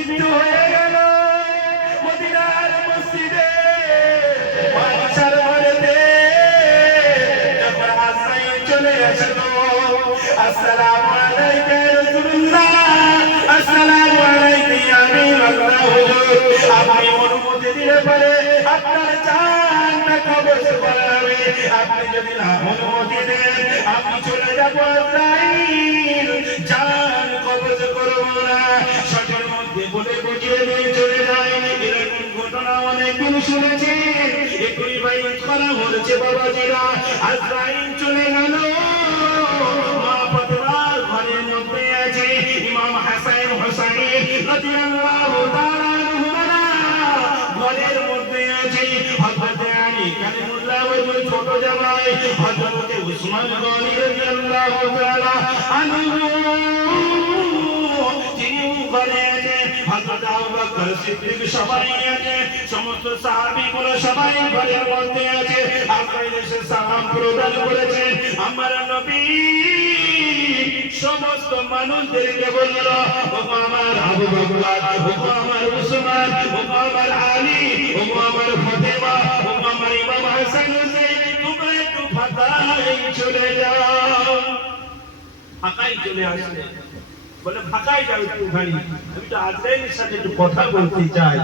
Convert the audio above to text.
হয়ে গেল মদিনার মসজিদে মানুষের ঘরেতে যখন হাসাইন চলে আসলো আসসালামু আলাইকা রাসূলুল্লাহ আসসালামু আলাইকা ইয়া আমিরুল্লাহ হুজুর আপনি অনুমতি দিলে পরে আপনার জানটা কবজ করাবে আপনি যদি না অনুমতি দেন আমি চলে যাব আজরাইল জান কবজ করব না সকল মধ্যে বলে বুঝিয়ে দিয়ে চলে যায় এরকম ঘটনা অনেকদিন শুনেছি একই বাইত করা হয়েছে বাবাজিরা আজরাইল চলে গেল মা ফাতেমার ঘরের মধ্যে আছে ইমাম হাসান হুসাইন রাদিয়াল্লাহু তাআলা আনহুরা ঘরের মধ্যে আছে হযরত আলী কালিমুল্লাহ ওই ছোট জামাই হযরত উসমান গনি রাদিয়াল্লাহু তাআলা আনহু তিনি ঘরে আছে হযরত আবু বকর সিদ্দিক সবাই আছে সমস্ত সাহাবীগুলো সবাই ঘরের মধ্যে আছে আজরাইল এসে সালাম প্রদান করেছেন আমার নবী সমস্ত মানুষদেরকে বলল ও আমার আবু বকর ও আমার উসমান ও আমার আলী ও আমার ফাতেমা ও আমার ইমাম হাসান হুসাইন তোমরা একটু ফাঁকায় চলে যাও ফাঁকায় চলে আসলে বলে ফাঁকায় যাও একটু ভাই আমি তো আজরাইলের সাথে একটু কথা বলতে চাই